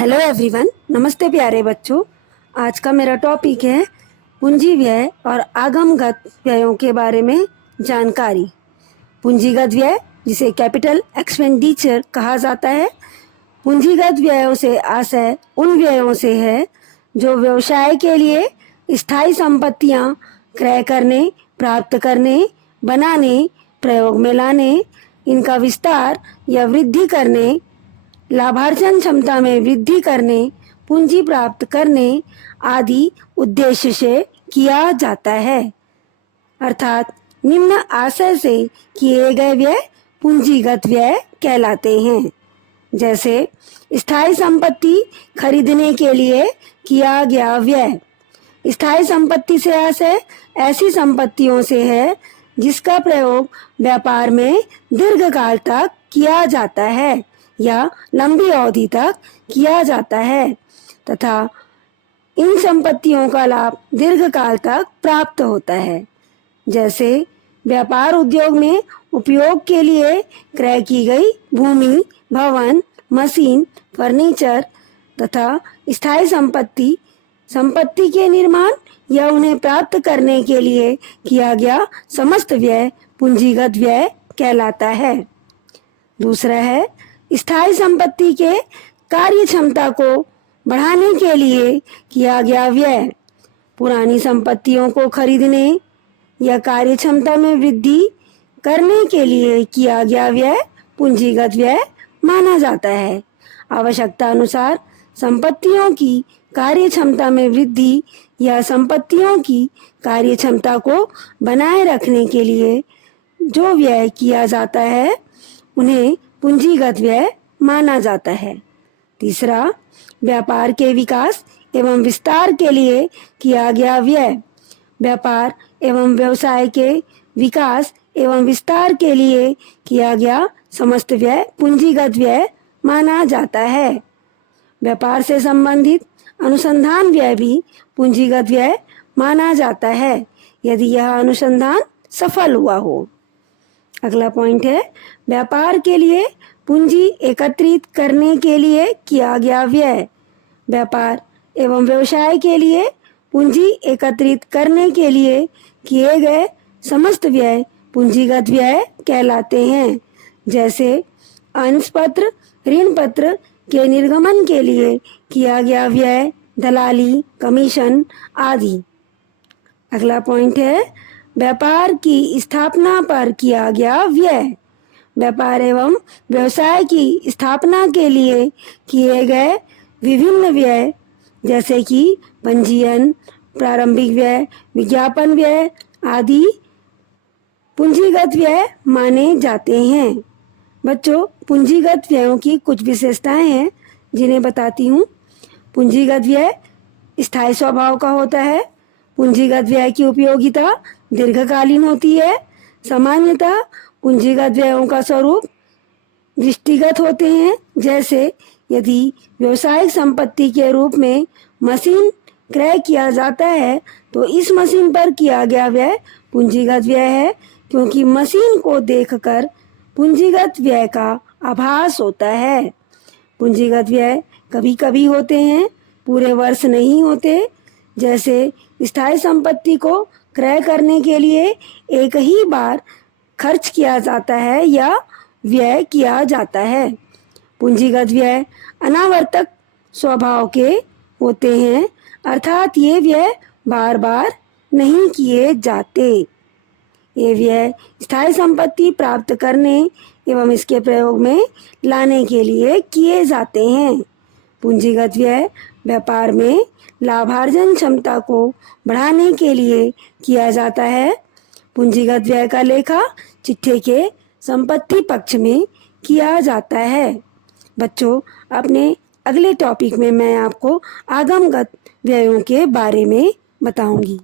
Hello everyone, नमस्ते प्यारे बच्चों। आज का मेरा टॉपिक है पूंजी व्यय और आगमगत व्ययों के बारे में जानकारी। पूंजीगत व्यय, जिसे कैपिटल एक्सपेंडिचर कहा जाता है। पूंजीगत व्ययों से आशय उन व्ययों से है जो व्यवसाय के लिए स्थायी संपत्तियां क्रय करने, प्राप्त करने, बनाने, प्रयोग में लाने, इनका विस्तार या वृद्धि करने, लाभार्जन क्षमता में वृद्धि करने, पूंजी प्राप्त करने आदि उद्देश्य से किया जाता है। अर्थात निम्न आशय से किए गए व्यय पूंजीगत व्यय कहलाते हैं। जैसे स्थायी संपत्ति खरीदने के लिए किया गया व्यय। स्थायी संपत्ति से आशय ऐसी संपत्तियों से है जिसका प्रयोग व्यापार में दीर्घकाल तक किया जाता है या लंबी अवधि तक किया जाता है तथा इन संपत्तियों का लाभ दीर्घकाल तक प्राप्त होता है। जैसे व्यापार उद्योग में उपयोग के लिए क्रय की गई भूमि, भवन, मशीन, फर्नीचर तथा स्थायी संपत्ति के निर्माण या उन्हें प्राप्त करने के लिए किया गया समस्त व्यय पूंजीगत व्यय कहलाता है। दूसरा है स्थायी संपत्ति के कार्य क्षमता को बढ़ाने के लिए किया गया व्यय। पुरानी संपत्तियों को खरीदने या कार्य क्षमता में वृद्धि करने के लिए किया गया व्यय पूंजीगत व्यय माना जाता है। आवश्यकता अनुसार संपत्तियों की कार्य क्षमता में वृद्धि या संपत्तियों की कार्य क्षमता को बनाए रखने के लिए जो व्यय किया जाता है उन्हें पूंजीगत व्यय माना जाता है। तीसरा, व्यापार के विकास एवं विस्तार के लिए किया गया व्यय। व्यापार एवं व्यवसाय के विकास एवं विस्तार के लिए किया गया समस्त व्यय पूंजीगत व्यय माना जाता है। व्यापार से संबंधित अनुसंधान व्यय भी पूंजीगत व्यय माना जाता है यदि यह अनुसंधान सफल हुआ हो। अगला पॉइंट है व्यापार के लिए पूंजी एकत्रित करने के लिए किया गया व्यय। व्यापार एवं व्यवसाय के लिए पूंजी एकत्रित करने के लिए किए गए समस्त व्यय पूंजीगत व्यय कहलाते हैं। जैसे अंशपत्र, ऋण पत्र के निर्गमन के लिए किया गया व्यय, दलाली, कमीशन आदि। अगला पॉइंट है व्यापार की स्थापना पर किया गया व्यय। व्यापार एवं व्यवसाय की स्थापना के लिए किए गए विभिन्न व्यय जैसे कि पंजीयन, प्रारंभिक व्यय, विज्ञापन व्यय आदि पूंजीगत व्यय माने जाते हैं। बच्चों, पूंजीगत व्ययों की कुछ विशेषताएं हैं जिन्हें बताती हूँ। पूंजीगत व्यय स्थायी स्वभाव का होता है। पूंजीगत व्यय की उपयोगिता दीर्घकालीन होती है। सामान्यतः पूंजीगत व्ययों का स्वरूप दृष्टिगत होते हैं। जैसे यदि व्यवसायिक संपत्ति के रूप में मशीन क्रय किया जाता है तो इस मशीन पर किया गया व्यय पूंजीगत व्यय है, क्योंकि मशीन को देखकर पूंजीगत व्यय का आभास होता है। पूंजीगत व्यय कभी कभी होते हैं, पूरे वर्ष नहीं होते। जैसे स्थायी संपत्ति को क्रय करने के लिए एक ही बार खर्च किया जाता है या व्यय किया जाता है। पूंजीगत व्यय अनावर्तक स्वभाव के होते हैं, अर्थात ये व्यय बार बार नहीं किए जाते। ये व्यय स्थायी संपत्ति प्राप्त करने एवं इसके प्रयोग में लाने के लिए किए जाते हैं। पूंजीगत व्यय व्यापार में लाभार्जन क्षमता को बढ़ाने के लिए किया जाता है। पूंजीगत व्यय का लेखा चिट्ठे के संपत्ति पक्ष में किया जाता है। बच्चों, अपने अगले टॉपिक में मैं आपको आगमगत व्ययों के बारे में बताऊंगी।